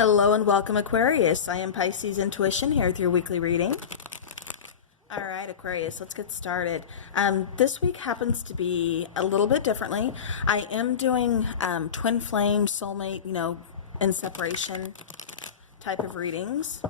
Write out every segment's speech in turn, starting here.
Hello and welcome, Aquarius. I am Pisces Intuition here with your weekly reading. All right, Aquarius, let's get started. This week happens to be a little bit differently. I am doing twin flame, soulmate, in separation type of readings.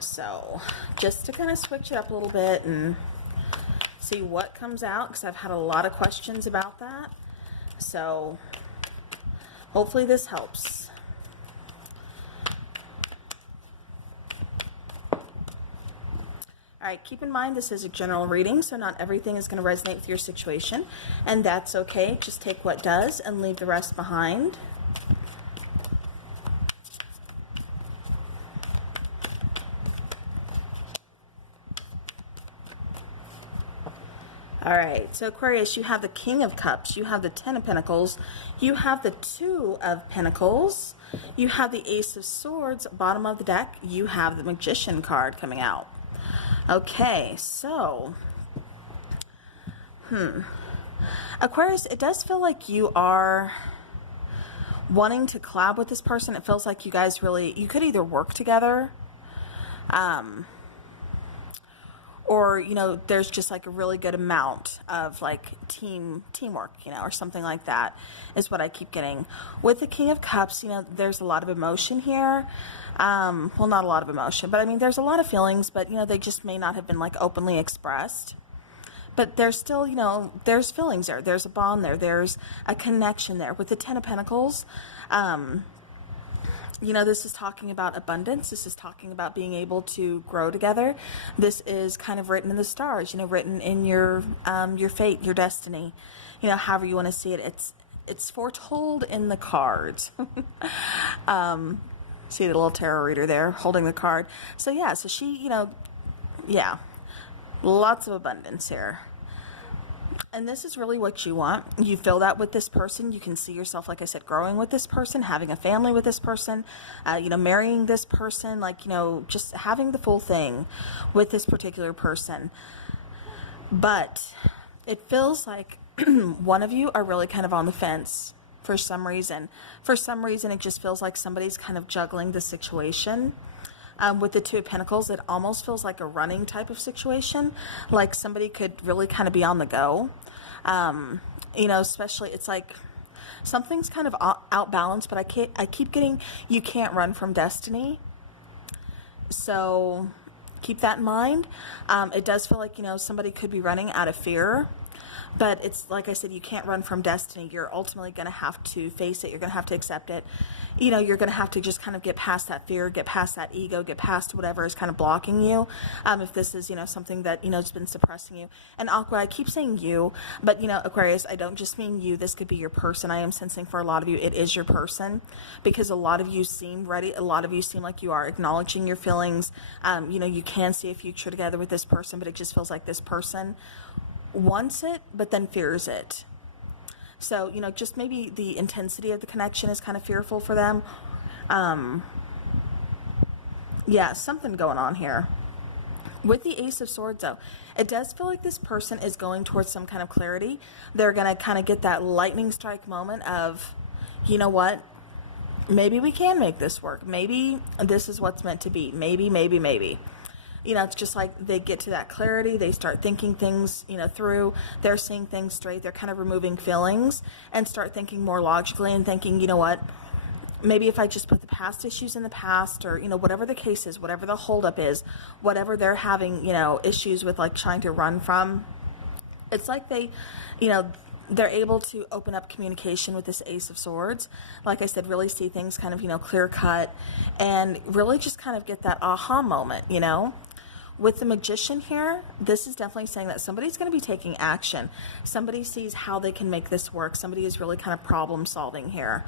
So just to kind of switch it up a little bit and see what comes out, because I've had a lot of questions about that. So hopefully this helps. All right, keep in mind this is a general reading, so not everything is going to resonate with your situation, and that's okay. Just take what does and leave the rest behind. All right, so Aquarius, you have the King of Cups, you have the Ten of Pentacles, you have the Two of Pentacles, you have the Ace of Swords, bottom of the deck, you have the Magician card coming out. Okay, so, Aquarius, it does feel like you are wanting to collab with this person. It feels like you guys really, you could either work together, or, there's just like a really good amount of like teamwork, or something like that is what I keep getting. With the King of Cups, there's a lot of emotion here. Well, not a lot of emotion, but I mean, there's a lot of feelings, but, they just may not have been like openly expressed. But there's still, there's feelings there. There's a bond there. There's a connection there. With the Ten of Pentacles, this is talking about abundance. This is talking about being able to grow together. This is kind of written in the stars, written in your fate, your destiny, however you want to see it. It's foretold in the cards. See the little tarot reader there holding the card. So yeah, so she, yeah, lots of abundance here. And this is really what you want. You feel that with this person. You can see yourself, like I said, growing with this person, having a family with this person, marrying this person, just having the full thing with this particular person. But it feels like one of you are really kind of on the fence for some reason. For some reason, it just feels like somebody's kind of juggling the situation. With the Two of Pentacles, it almost feels like a running type of situation, like somebody could really kind of be on the go. Especially it's like something's kind of outbalanced, but I keep getting, you can't run from destiny. So keep that in mind. It does feel like, somebody could be running out of fear. But it's like I said, you can't run from destiny. You're ultimately going to have to face it. You're going to have to accept it. You're going to have to just kind of get past that fear, get past that ego, get past whatever is kind of blocking you. If this is, something that, has been suppressing you. And Aqua, I keep saying you, but, Aquarius, I don't just mean you. This could be your person. I am sensing for a lot of you, it is your person, because a lot of you seem ready. A lot of you seem like you are acknowledging your feelings. You can see a future together with this person, but it just feels like this person wants it, but then fears it. So, just maybe the intensity of the connection is kind of fearful for them. Yeah, something going on here. With the Ace of Swords, though, it does feel like this person is going towards some kind of clarity. They're going to kind of get that lightning strike moment of, you know what? Maybe we can make this work. Maybe this is what's meant to be. Maybe. It's just like they get to that clarity. They start thinking things, through. They're seeing things straight. They're kind of removing feelings and start thinking more logically and thinking, you know what, maybe if I just put the past issues in the past, or, whatever the case is, whatever the holdup is, whatever they're having, issues with, like trying to run from, it's like they, they're able to open up communication with this Ace of Swords. Like I said, really see things kind of, clear cut, and really just kind of get that aha moment, With the Magician here, this is definitely saying that somebody's going to be taking action. Somebody sees how they can make this work. Somebody is really kind of problem solving here,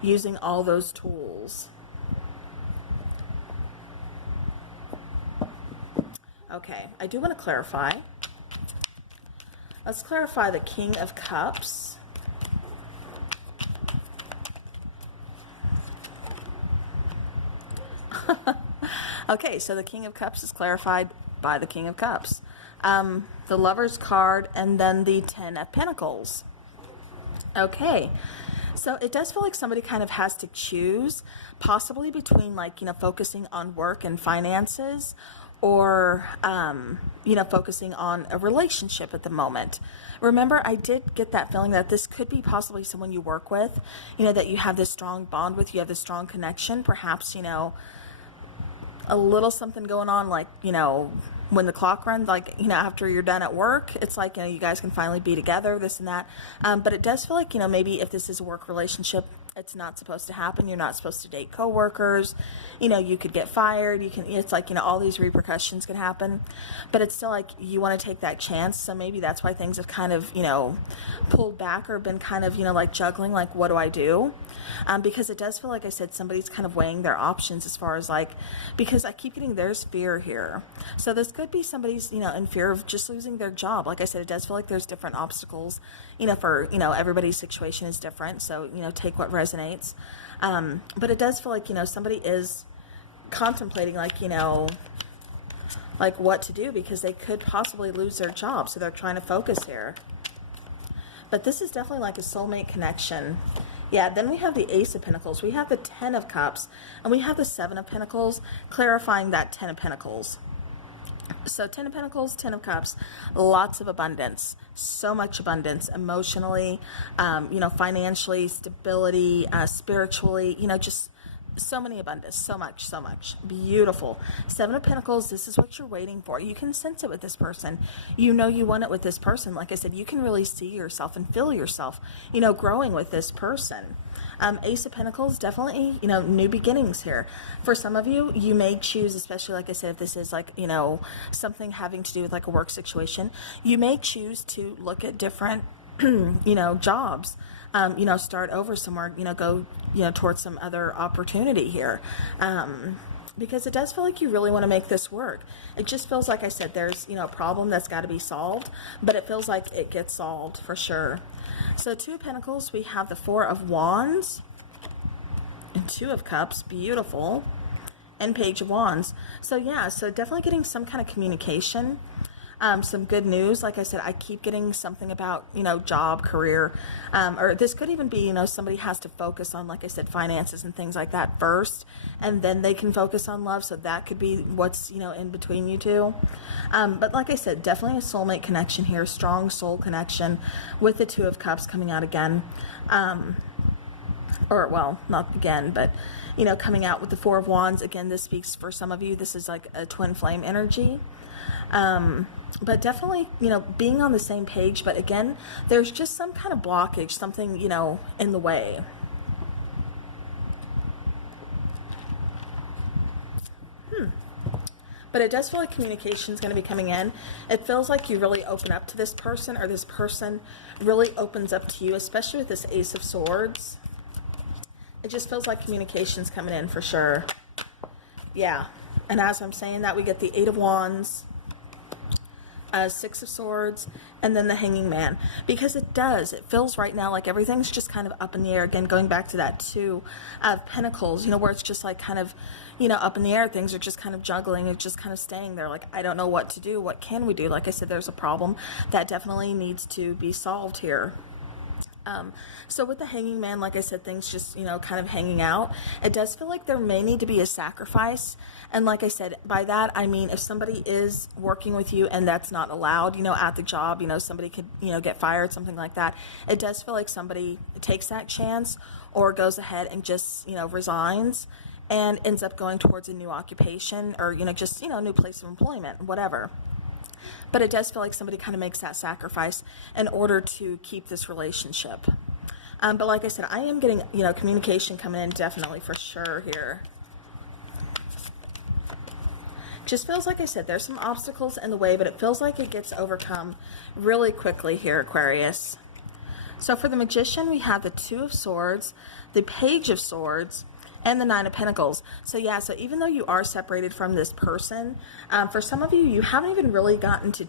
using all those tools. Okay, I do want to clarify. Let's clarify the King of Cups. Okay, so the King of Cups is clarified by the King of Cups. The Lover's card, and then the Ten of Pentacles. Okay, So it does feel like somebody kind of has to choose, possibly between like, focusing on work and finances, or, focusing on a relationship at the moment. Remember, I did get that feeling that this could be possibly someone you work with, that you have this strong bond with, you have this strong connection, perhaps, a little something going on, like, when the clock runs, like, after you're done at work, it's like, you guys can finally be together, this and that. But it does feel like, maybe if this is a work relationship, it's not supposed to happen. You're not supposed to date coworkers. You could get fired. It's like, all these repercussions can happen, but it's still like you want to take that chance. So maybe that's why things have kind of, pulled back or been kind of, like juggling, like, what do I do? Because it does feel like I said, somebody's kind of weighing their options as far as like, because I keep getting there's fear here. So this could be somebody's, in fear of just losing their job. Like I said, it does feel like there's different obstacles, for, everybody's situation is different. So, take what resonates. But it does feel like, somebody is contemplating like, like what to do, because they could possibly lose their job. So they're trying to focus here. But this is definitely like a soulmate connection. Yeah, then we have the Ace of Pentacles. We have the 10 of Cups, and we have the 7 of Pentacles, clarifying that 10 of Pentacles. So 10 of Pentacles, 10 of Cups, lots of abundance, so much abundance, emotionally, financially, stability, spiritually, just so many abundance, so much, beautiful. 7 of Pentacles, this is what you're waiting for. You can sense it with this person. You want it with this person. Like I said, you can really see yourself and feel yourself, growing with this person. Ace of Pentacles, definitely, new beginnings here. For some of you, you may choose, especially like I said, if this is like, something having to do with like a work situation, you may choose to look at different, jobs. Start over somewhere, go, towards some other opportunity here. Because it does feel like you really want to make this work. It just feels like I said, there's, a problem that's got to be solved, but it feels like it gets solved for sure. So 2 of Pentacles, we have the 4 of Wands and 2 of Cups, beautiful, and Page of Wands. So yeah, so definitely getting some kind of communication. Some good news. Like I said, I keep getting something about, job, career, or this could even be, somebody has to focus on, like I said, finances and things like that first, and then they can focus on love. So that could be what's, in between you two. But like I said, definitely a soulmate connection here, strong soul connection with the 2 of Cups coming out again. Or, well, not again, but, coming out with the 4 of Wands. Again, this speaks for some of you. This is like a twin flame energy. But definitely, being on the same page, but again, there's just some kind of blockage, something, in the way. But it does feel like communication is going to be coming in. It feels like you really open up to this person, or this person really opens up to you, especially with this Ace of Swords. It just feels like communication's coming in for sure. Yeah. And as I'm saying that, we get the 8 of Wands, 6 of Swords, and then the Hanging Man. Because it feels right now like everything's just kind of up in the air. Again, going back to that 2 of Pentacles, where it's just like kind of, up in the air. Things are just kind of juggling. It's just kind of staying there. Like, I don't know what to do. What can we do? Like I said, there's a problem that definitely needs to be solved here. So with the Hanging Man, like I said, things just, kind of hanging out. It does feel like there may need to be a sacrifice. And like I said, by that, I mean, if somebody is working with you and that's not allowed, at the job, somebody could, get fired, something like that. It does feel like somebody takes that chance or goes ahead and just, resigns and ends up going towards a new occupation or, just, new place of employment, whatever. But it does feel like somebody kind of makes that sacrifice in order to keep this relationship. But like I said, I am getting, communication coming in definitely for sure here. Just feels like I said, there's some obstacles in the way, but it feels like it gets overcome really quickly here, Aquarius. So for the Magician, we have the 2 of Swords, the Page of Swords, and the 9 of Pentacles. So yeah, so even though you are separated from this person, for some of you, you haven't even really gotten to,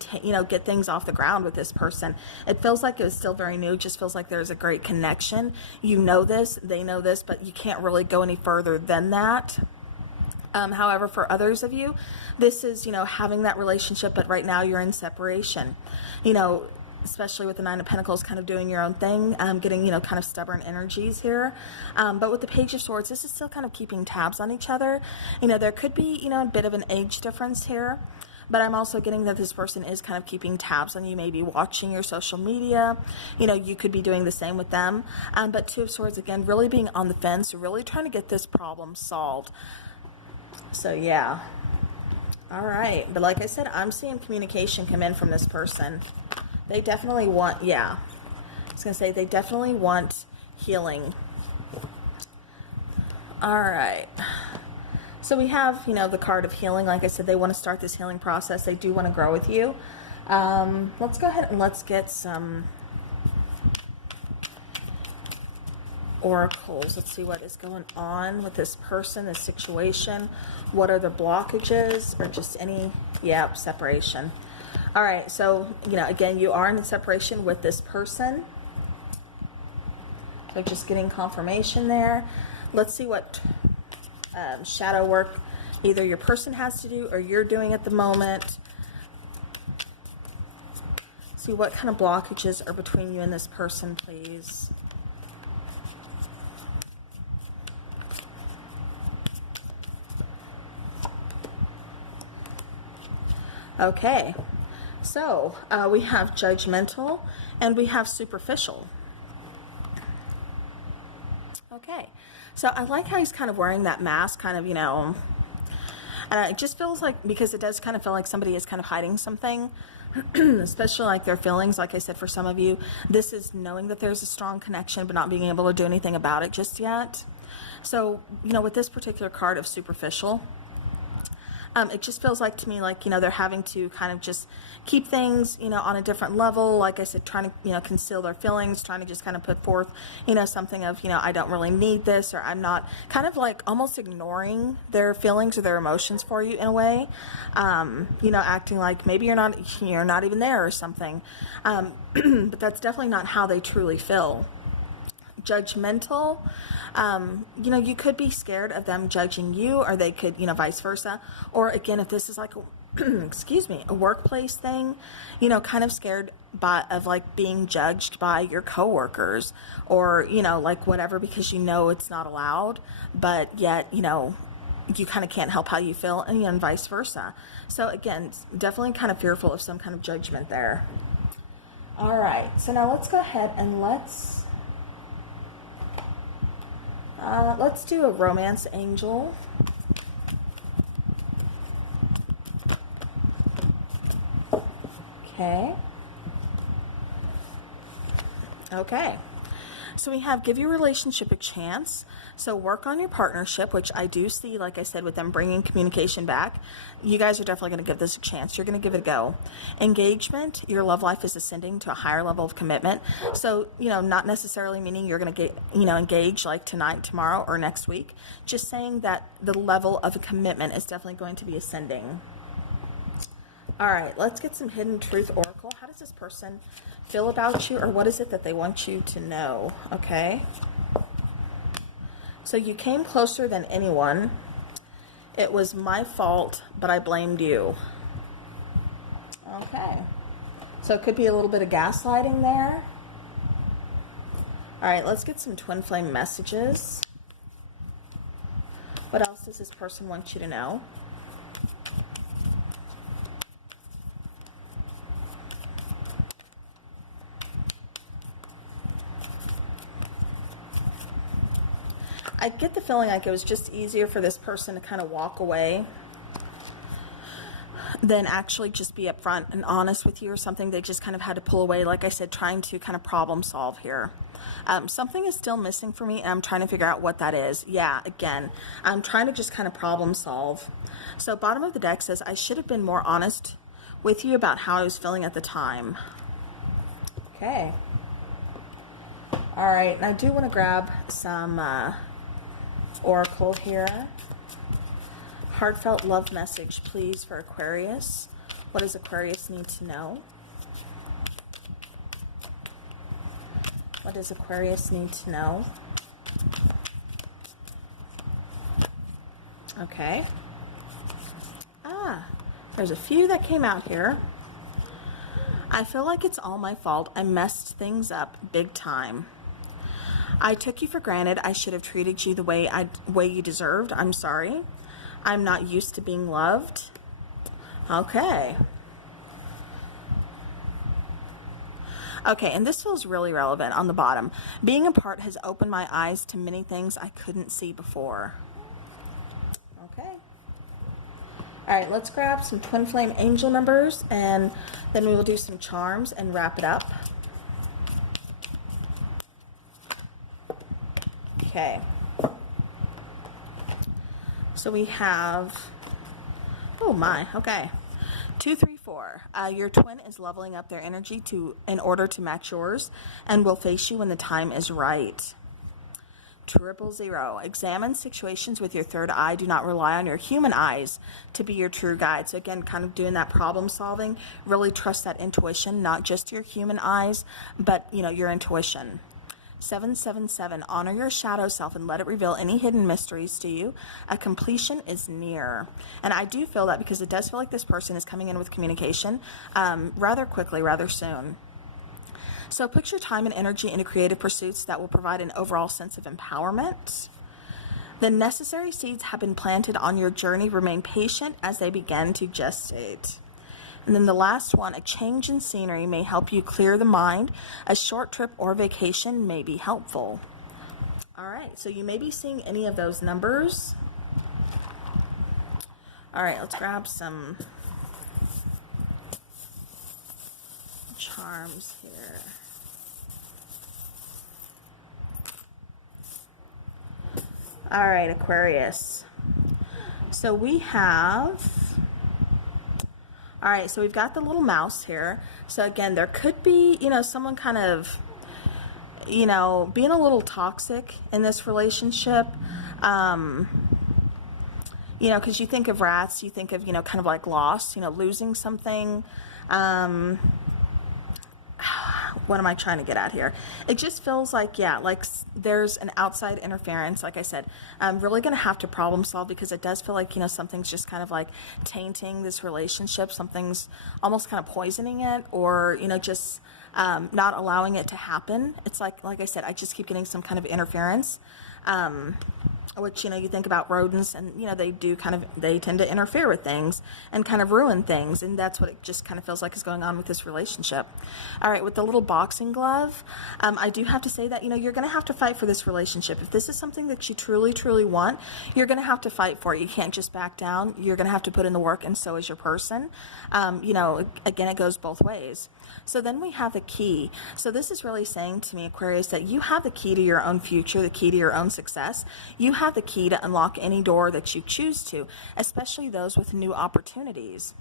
get things off the ground with this person. It feels like it was still very new. It just feels like there's a great connection. You know this, they know this, but you can't really go any further than that. However, for others of you, this is, having that relationship, but right now you're in separation. especially with the Nine of Pentacles, kind of doing your own thing, getting, you know, kind of stubborn energies here. But with the Page of Swords, this is still kind of keeping tabs on each other. You know, there could be, you know, a bit of an age difference here. But I'm also getting that this person is kind of keeping tabs on you, maybe watching your social media. You know, you could be doing the same with them. But Two of Swords, again, really being on the fence, really trying to get this problem solved. So, yeah. All right. But like I said, I'm seeing communication come in from this person. They definitely want, yeah. I was going to say, they definitely want healing. All right. So we have, you know, the card of healing. Like I said, they want to start this healing process. They do want to grow with you. Let's go ahead and let's get some oracles. Let's see what is going on with this person, this situation. What are the blockages or just any, yeah, separation. All right. So, you know, again, you are in a separation with this person. So just getting confirmation there. Let's see what shadow work either your person has to do or you're doing at the moment. See what kind of blockages are between you and this person, please. Okay, so we have judgmental and we have superficial. Okay. So I like how he's kind of wearing that mask, kind of, you know, it just feels like, because it does kind of feel like somebody is kind of hiding something, especially like their feelings. Like I said, for some of you, this is knowing that there's a strong connection, but not being able to do anything about it just yet. So, you know, with this particular card of superficial, it just feels like to me like, you know, they're having to kind of just keep things, you know, on a different level. Like I said, trying to, you know, conceal their feelings, trying to just kind of put forth, you know, something of, you know, I don't really need this, or I'm not, kind of like almost ignoring their feelings or their emotions for you in a way. You know, acting like maybe you're not even there or something. But that's definitely not how they truly feel. Judgmental, you know, you could be scared of them judging you, or they could, you know, vice versa. Or again, if this is like excuse me, a workplace thing, you know, kind of scared of like being judged by your coworkers, or, you know, like whatever, because you know it's not allowed, but yet, you know, you kind of can't help how you feel, and, you know, and vice versa. So again, definitely kind of fearful of some kind of judgment there. All right, so now let's go ahead and let's do a romance angel. Okay. Okay. So we have give your relationship a chance. So work on your partnership, which I do see, like I said, with them bringing communication back. You guys are definitely going to give this a chance. You're going to give it a go. Engagement, your love life is ascending to a higher level of commitment. So, you know, not necessarily meaning you're going to get, you know, engaged like tonight, tomorrow, or next week. Just saying that the level of a commitment is definitely going to be ascending. All right, let's get some hidden truth oracle. How does this person feel about you, or what is it that they want you to know? Okay. So you came closer than anyone. It was my fault, but I blamed you. Okay. So it could be a little bit of gaslighting there. All right, let's get some twin flame messages. What else does this person want you to know? I get the feeling like it was just easier for this person to kind of walk away than actually just be upfront and honest with you or something. They just kind of had to pull away, like I said, trying to kind of problem solve here. Something is still missing for me, and I'm trying to figure out what that is. Yeah, again, I'm trying to just kind of problem solve. So bottom of the deck says, I should have been more honest with you about how I was feeling at the time. Okay. All right, and I do want to grab some oracle here. Heartfelt love message, please, for Aquarius. What does Aquarius need to know? What does Aquarius need to know? Okay. There's a few that came out here. I feel like it's all my fault. I messed things up big time. I took you for granted. I should have treated you the way you deserved. I'm sorry. I'm not used to being loved. Okay. Okay, and this feels really relevant on the bottom. Being apart has opened my eyes to many things I couldn't see before. Okay. All right, let's grab some twin flame angel numbers, and then we will do some charms and wrap it up. Okay. So we have, oh my, okay. 2, 3, 4. Your twin is leveling up their energy in order to match yours and will face you when the time is right. 000. Examine situations with your third eye. Do not rely on your human eyes to be your true guide. So again, kind of doing that problem solving. Really trust that intuition, not just your human eyes, but your intuition. 777. Honor your shadow self and let it reveal any hidden mysteries to you. A completion is near. And I do feel that because it does feel like this person is coming in with communication rather quickly, rather soon. So put your time and energy into creative pursuits that will provide an overall sense of empowerment. The necessary seeds have been planted on your journey. Remain patient as they begin to gestate. And then the last one, a change in scenery may help you clear the mind. A short trip or vacation may be helpful. All right, so you may be seeing any of those numbers. All right, let's grab some charms here. All right, Aquarius. So we have, all right, so we've got the little mouse here. So again, there could be, someone kind of, being a little toxic in this relationship. Because you think of rats, you think of, kind of like loss, losing something. What am I trying to get at here? It just feels like, like there's an outside interference. Like I said, I'm really going to have to problem solve because it does feel like, something's just kind of like tainting this relationship. Something's almost kind of poisoning it or, just not allowing it to happen. It's like I said, I just keep getting some kind of interference. Which, you think about rodents and, they tend to interfere with things and kind of ruin things. And that's what it just kind of feels like is going on with this relationship. All right, with the little boxing glove, I do have to say that, you're going to have to fight for this relationship. If this is something that you truly, truly want, you're going to have to fight for it. You can't just back down. You're going to have to put in the work, and so is your person. Again, it goes both ways. So then we have the key. So this is really saying to me, Aquarius, that you have the key to your own future, the key to your own success. You have the key to unlock any door that you choose to, especially those with new opportunities.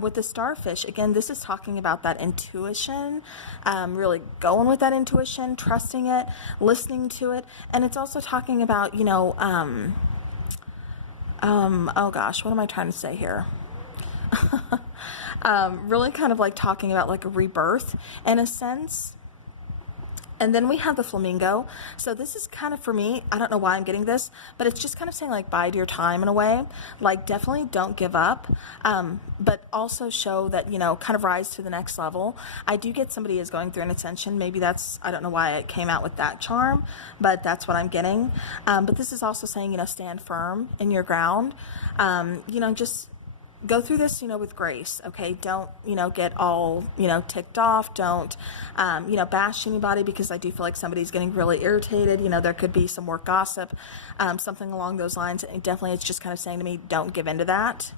With the starfish, again, this is talking about that intuition, really going with that intuition, trusting it, listening to it. And it's also talking about, oh gosh, what am I trying to say here? Really kind of like talking about like a rebirth in a sense. And then we have the flamingo. So this is kind of, for me, I don't know why I'm getting this, but it's just kind of saying like bide your time in a way. Like definitely don't give up, but also show that, kind of rise to the next level. I do get somebody is going through an ascension. Maybe that's, I don't know why it came out with that charm, but that's what I'm getting. But this is also saying, stand firm in your ground. Just go through this, with grace, okay? Don't, get all, ticked off. Don't, bash anybody, because I do feel like somebody's getting really irritated. There could be some work gossip, something along those lines. And definitely it's just kind of saying to me, don't give into that.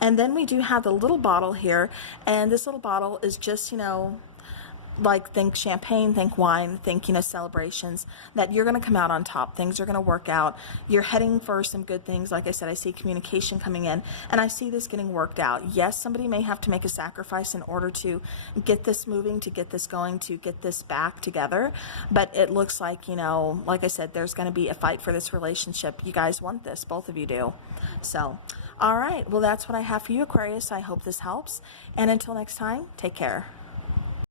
And then we do have the little bottle here. And this little bottle is just, like think champagne, think wine, think, celebrations, that you're going to come out on top. Things are going to work out. You're heading for some good things. Like I said, I see communication coming in, and I see this getting worked out. Yes, somebody may have to make a sacrifice in order to get this moving, to get this going, to get this back together. But it looks like, like I said, there's going to be a fight for this relationship. You guys want this. Both of you do. So, all right. Well, that's what I have for you, Aquarius. I hope this helps. And until next time, take care.